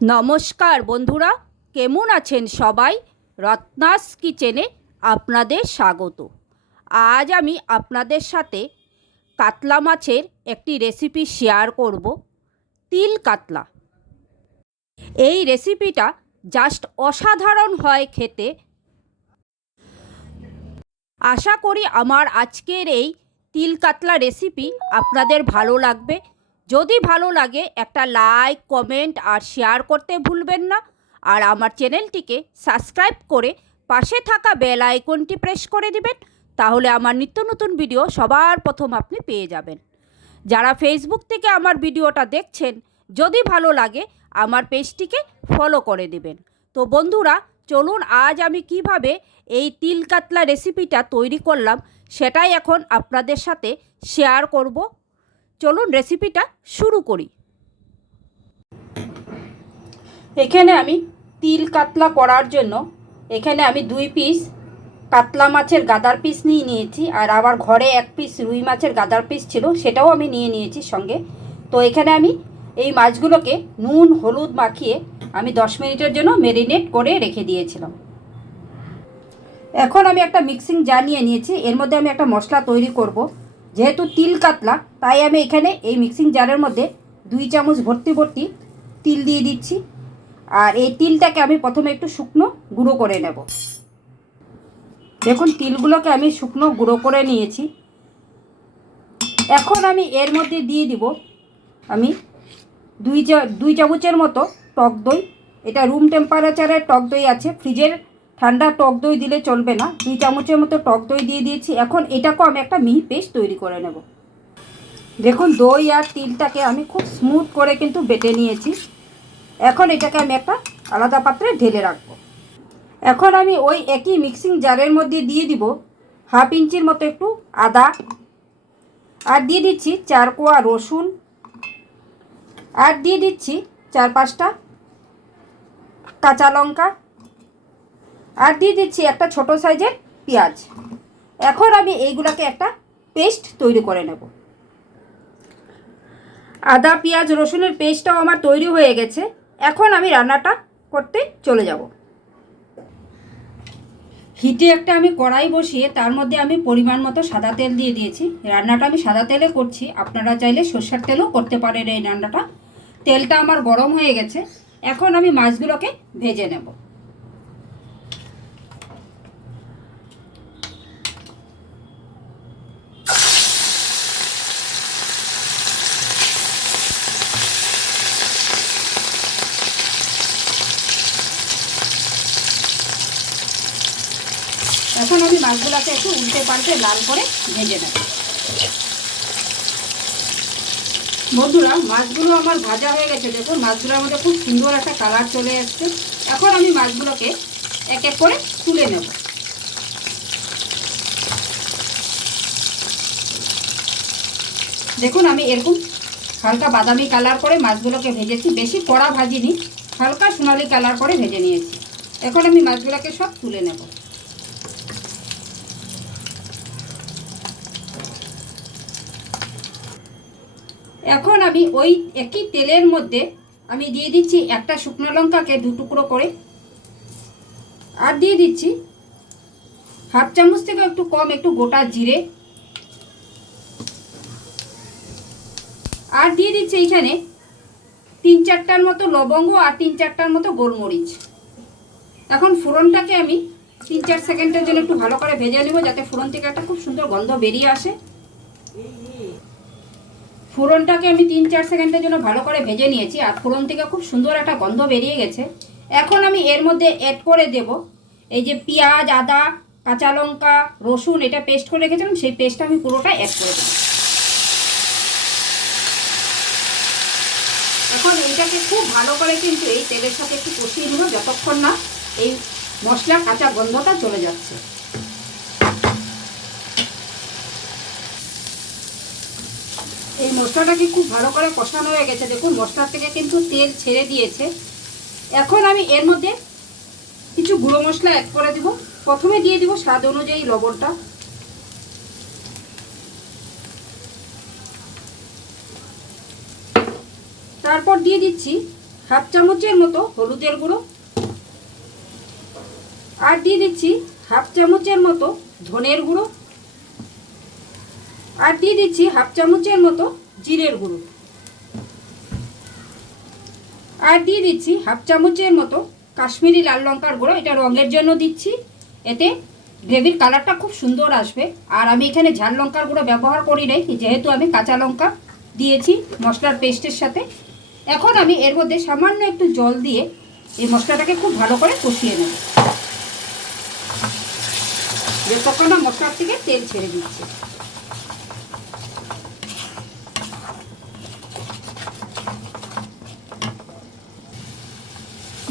নমস্কার বন্ধুরা, কেমন আছেন সবাই? রত্নাস কিচেনে আপনাদের স্বাগত। আজ আমি আপনাদের সাথে কাতলা মাছের একটি রেসিপি শেয়ার করব, তিল কাতলা। এই রেসিপিটা জাস্ট অসাধারণ হয় খেতে। আশা করি আমার আজকের এই তিল কাতলা রেসিপি আপনাদের ভালো লাগবে। যদি ভালো লাগে, একটা লাইক কমেন্ট আর শেয়ার করতে ভুলবেন না। আর আমার চ্যানেলটিকে সাবস্ক্রাইব করে পাশে থাকা বেল আইকনটি প্রেস করে দিবেন, তাহলে আমার নিত্য নতুন ভিডিও সবার প্রথম আপনি পেয়ে যাবেন। যারা ফেসবুক থেকে আমার ভিডিওটা দেখছেন, যদি ভালো লাগে, আমার পেজটিকে ফলো করে দিবেন। তো বন্ধুরা, চলুন আজ আমি কীভাবে এই তিল কাতলা রেসিপিটা তৈরি করলাম, সেটাই এখন আপনাদের সাথে শেয়ার করব। চলুন রেসিপিটা শুরু করি। এখানে আমি তিল কাতলা করার জন্য এখানে আমি দুই পিস কাতলা মাছের গাদার পিস নিয়ে নিয়েছি, আর আবার ঘরে এক পিস রুই মাছের গাদার পিস ছিল, সেটাও আমি নিয়ে নিয়েছি সঙ্গে। তো এখানে আমি এই মাছগুলোকে নুন, হলুদ মাখিয়ে আমি দশ মিনিটের জন্য মেরিনেট করে রেখে দিয়েছিলাম। এখন আমি একটা মিক্সিং জার নিয়ে নিয়েছি, এর মধ্যে আমি একটা মশলা তৈরি করব। যেহেতু তিল কাতলা, তাই আমি এখানে এই মিক্সিং জারের মধ্যে দুই চামচ ভর্তি ভর্তি তিল দিয়ে দিচ্ছি। আর এই তিলটাকে আমি প্রথমে একটু শুকনো গুঁড়ো করে নেব। দেখুন, তিলগুলোকে আমি শুকনো গুঁড়ো করে নিয়েছি। এখন আমি এর মধ্যে দিয়ে দিব আমি দুই চা দুই চামচের মতো টক দই। এটা রুম টেম্পারেচারের টক দই আছে ফ্রিজের ঠান্ডা টক দই দিলে চলবে না। দুই চামচের মতো টক দই দিয়ে দিয়েছি। এখন এটাকেও আমি একটা মিহি পেস্ট তৈরি করে নেব। দেখুন, দই আর তিলটাকে আমি খুব স্মুথ করে কিন্তু বেটে নিয়েছি। এখন এটাকে আমি একটা আলাদা পাত্রে ঢেলে রাখব। এখন আমি ওই একই মিক্সিং জারের মধ্যে দিয়ে দিব হাফ ইঞ্চির মতো একটু আদা। আর দিয়ে দিচ্ছি চার কোয়া রসুন। আর দিয়ে দিচ্ছি চার পাঁচটা কাঁচা লঙ্কা। আর দিয়ে দিচ্ছি একটা ছোট সাইজের পেঁয়াজ। এখন আমি এইগুলোকে একটা পেস্ট তৈরি করে নেব। আদা, পেঁয়াজ, রসুনের পেস্টটাও আমার তৈরি হয়ে গেছে। এখন আমি রান্নাটা করতে চলে যাব। হিটে একটা আমি কড়াই বসিয়ে তার মধ্যে আমি পরিমাণ মতো সাদা তেল দিয়ে দিয়েছি। রান্নাটা আমি সাদা তেলে করছি। আপনারা চাইলে সর্ষের তেলও করতে পারেন এই রান্নাটা। তেলটা আমার গরম হয়ে গেছে। এখন আমি মাছগুলোকে ভেজে নেব। এখন আমি মাছগুলোকে একটু উল্টে পাল্টে লাল করে ভেজে নেব। বন্ধুরা, মাছগুলো আমার ভাজা হয়ে গেছে। দেখুন, মাছগুলোর মধ্যে খুব সুন্দর একটা কালার চলে এসছে। এখন আমি মাছগুলোকে এক এক করে তুলে নেব। দেখুন, আমি এরকম হালকা বাদামি কালার করে মাছগুলোকে ভেজেছি। বেশি কড়া ভাজিনি, হালকা সোনালি কালার করে ভেজে নিয়েছি। এখন আমি মাছগুলোকে সব তুলে নেব। এখন আমি ওই একই তেলের মধ্যে আমি দিয়ে দিচ্ছি একটা শুকনো লঙ্কাকে দু টুকরো করে। আর দিয়ে দিচ্ছি হাফ চামচ থেকে একটু কম একটু গোটা জিরে। আর দিয়ে দিচ্ছি এইখানে তিন চারটার মতো লবঙ্গ আর তিন চারটার মতো গোলমরিচ। এখন ফোড়নটাকে আমি তিন চার সেকেন্ডের জন্য একটু ভালো করে ভেজে নেব যাতে ফোড়ন থেকে একটা খুব সুন্দর গন্ধ বেরিয়ে আসে। ফোড়নটাকে আমি তিন চার সেকেন্ডের জন্য ভালো করে ভেজে নিয়েছি, আর ফোড়ন থেকে খুব সুন্দর একটা গন্ধ বেরিয়ে গেছে। এখন আমি এর মধ্যে অ্যাড করে দেব এই যে পেঁয়াজ, আদা, কাঁচা লঙ্কা, রসুন, এটা পেস্ট করে রেখেছিলাম, সেই পেস্টটা আমি পুরোটা অ্যাড করে দেবো। এখন এইটাকে খুব ভালো করে কিন্তু এই তেলের সাথে একটু কষিয়ে নেব, যতক্ষণ না এই মশলা কাঁচা গন্ধটা চলে যাচ্ছে এই মশলাটাকে খুব ভালো করে কষানো হয়ে গেছে। দেখুন মশলার থেকে কিন্তু তেল ছেড়ে দিয়েছে। এখন আমি এর মধ্যে কিছু গুঁড়ো মশলা অ্যাড করে দিব। প্রথমে দিয়ে দিব স্বাদ অনুযায়ী লবণটা। তারপর দিয়ে দিচ্ছি হাফ চামচের মতো হলুদের গুঁড়ো। আর দিয়ে দিচ্ছি হাফ চামচের মতো ধনের গুঁড়ো। আর দিয়ে দিচ্ছি হাফ চামচের মতো জিরের গুঁড়ো। আর দিয়ে দিচ্ছি হাফ চামচের মতো কাশ্মীরি লাল লঙ্কার গুঁড়ো, এটা রঙের জন্য দিচ্ছি। এতে গ্রেভির কালারটা খুব সুন্দর আসবে। আর আমি এখানে ঝাল লঙ্কার গুঁড়ো ব্যবহার করি নাই, যেহেতু আমি কাঁচা লঙ্কা দিয়েছি মশলার পেস্টের সাথে। এখন আমি এর মধ্যে সামান্য একটু জল দিয়ে এই মশলাটাকে খুব ভালো করে কষিয়ে নেব। যতক্ষণ না মশলার থেকে তেল ছেড়ে দিচ্ছে।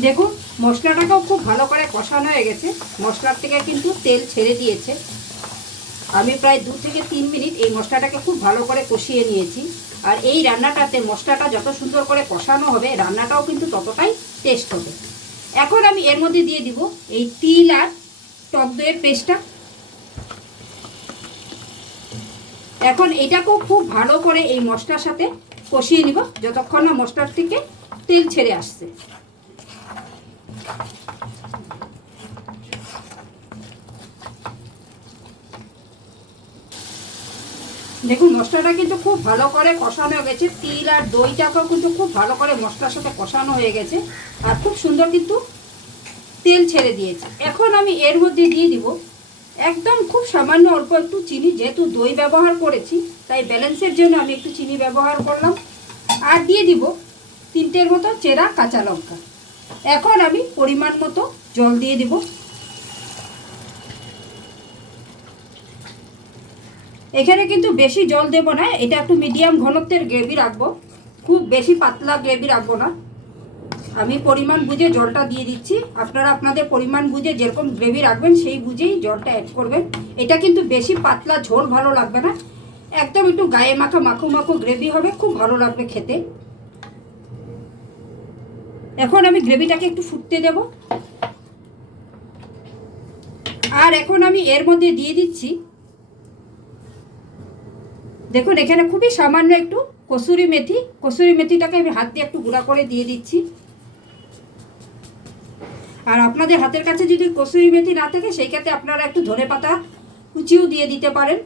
দেখুন, মশলাটাকেও খুব ভালো করে কষানো হয়ে গেছে। মশলার থেকে কিন্তু তেল ছেড়ে দিয়েছে। আমি প্রায় দু থেকে তিন মিনিট এই মশলাটাকে খুব ভালো করে কষিয়ে নিয়েছি। আর এই রান্নাটাতে মশলাটা যত সুন্দর করে কষানো হবে, রান্নাটাও কিন্তু ততটাই টেস্ট হবে। এখন আমি এর মধ্যে দিয়ে দিব এই তিল আর টক দইয়ের পেস্টটা। এখন এটাকেও খুব ভালো করে এই মশলার সাথে কষিয়ে নিব, যতক্ষণ না মশলার থেকে তেল ছেড়ে আসছে। দেখুন মশলাটা কিন্তু খুব ভালো করে কষানো হয়ে গেছে। তিল আর দইটাকেও কিন্তু খুব ভালো করে মশলার সাথে কষানো হয়ে গেছে। আর খুব সুন্দর কিন্তু তেল ছেড়ে দিয়েছে। এখন আমি এর মধ্যে দিয়ে দিব একদম খুব সামান্য অল্প একটু চিনি, যেহেতু দই ব্যবহার করেছি, তাই ব্যালেন্সের জন্য আমি একটু চিনি ব্যবহার করলাম। আর দিয়ে দিব তিনটের মতো চেরা কাঁচা লঙ্কা। এখন আমি পরিমাণ মতো জল দিয়ে দিব। এখানে কিন্তু বেশি জল দেব না, এটা একটু মিডিয়াম ঘনত্বের গ্রেভি রাখব। খুব বেশি পাতলা গ্রেভি রাখব না। আমি পরিমাণ বুঝে জলটা দিয়ে দিচ্ছি। আপনারা আপনাদের পরিমাণ বুঝে যেরকম গ্রেভি রাখবেন, সেই বুঝেই জলটা অ্যাড করবেন। এটা কিন্তু বেশি পাতলা ঝোল ভালো লাগবে না। একদম একটু গায়ে মাখা মাখো মাখো গ্রেভি হবে, খুব ভালো লাগবে খেতে। এখন আমি গ্রেভিটাকে একটু ফুটতে দেব। আর এখন আমি এর মধ্যে দিয়ে দিচ্ছি দেখুন, এখানে খুবই সামান্য একটু কসুরি মেথি। কসুরি মেথিটাকে আমি হাত দিয়ে একটু গুঁড়া করে দিয়ে দিচ্ছি। আর আপনাদের হাতের কাছে যদি কসুরি মেথি না থাকে, সেই ক্ষেত্রে আপনারা একটু ধনে পাতা কুচিও দিয়ে দিতে পারেন।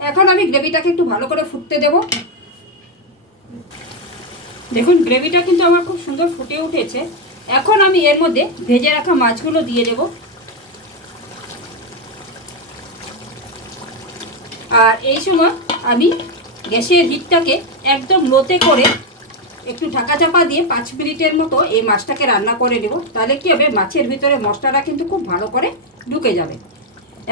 এখন আমি গ্রেভিটাকে একটু ভালো করে ফুটতে দেব। দেখুন, গ্রেভিটা কিন্তু আমার খুব সুন্দর ফুটে উঠেছে। এখন আমি এর মধ্যে ভেজে রাখা মাছগুলো দিয়ে দেব। আর এই সময় আমি গ্যাসের হিটটাকে একদম লোতে করে একটু ঢাকা চাপা দিয়ে পাঁচ মিনিটের মতো এই মাছটাকে রান্না করে নেব। তাহলে কি হবে? মাছের ভিতরে মশলাটা কিন্তু খুব ভালো করে ঢুকে যাবে।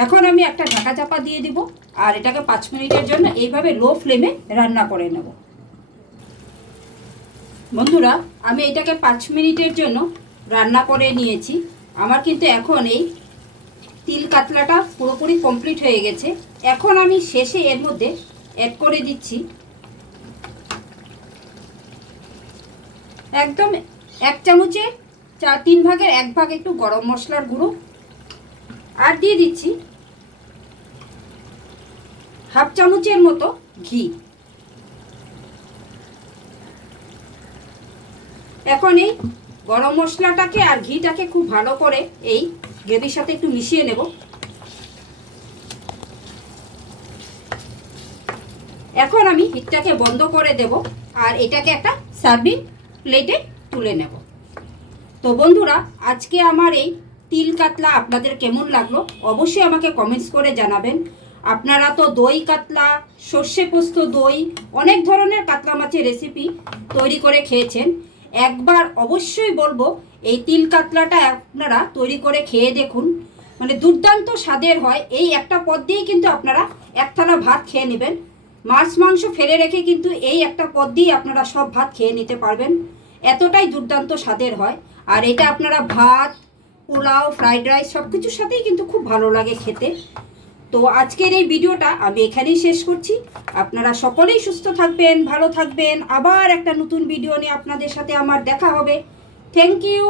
এখন আমি একটা ঢাকা চাপা দিয়ে দিব আর এটাকে পাঁচ মিনিটের জন্য এইভাবে লো ফ্লেমে রান্না করে নেব। বন্ধুরা, আমি এটাকে পাঁচ মিনিটের জন্য রান্না করে নিয়েছি। আমার কিন্তু এখন এই তিল কাতলাটা পুরোপুরি কমপ্লিট হয়ে গেছে। এখন আমি শেষে এর মধ্যে অ্যাড করে দিচ্ছি। একদম এক চামচে চার তিন ভাগের এক ভাগ একটু গরম মশলার গুঁড়ো। আর দিয়ে দিচ্ছি হাফ চামচের মতো ঘি। এখন এই গরম মশলাটাকে আর ঘিটাকে খুব ভালো করে এই গ্রেভির সাথে একটু মিশিয়ে নেব। এখন আমি হিটটাকে বন্ধ করে দেব আর এটাকে একটা সার্ভিং প্লেটে তুলে নেব। তো বন্ধুরা, আজকে আমার এই তিল কাতলা আপনাদের কেমন লাগল অবশ্যই আমাকে কমেন্টস করে জানাবেন। আপনারা তো দই কাতলা, সর্ষে পোস্ত দই, অনেক ধরনের কাতলা মাছের রেসিপি তৈরি করে খেয়েছেন। একবার অবশ্যই বলব, এই তিল কাতলাটা আপনারা তৈরি করে খেয়ে দেখুন। মানে দুর্দান্ত স্বাদের হয়, এই একটা পদ দিয়েই কিন্তু আপনারা এক থালা ভাত খেয়ে নেবেন। মাছ, মাংস ফেলে রেখে কিন্তু এই একটা পদ দিয়েই আপনারা সব ভাত খেয়ে নিতে পারবেন। এতটাই দুর্দান্ত স্বাদের হয়। আর এটা আপনারা ভাত, পোলাও, ফ্রাইড রাইস সব কিছুর সাথেই কিন্তু খুব ভালো লাগে খেতে। তো আজকের এই ভিডিওটা আমি এখানেই শেষ করছি। আপনারা সকলেই সুস্থ থাকবেন, ভালো থাকবেন। আবার একটা নতুন ভিডিও নিয়ে আপনাদের সাথে আমার দেখা হবে। Thank you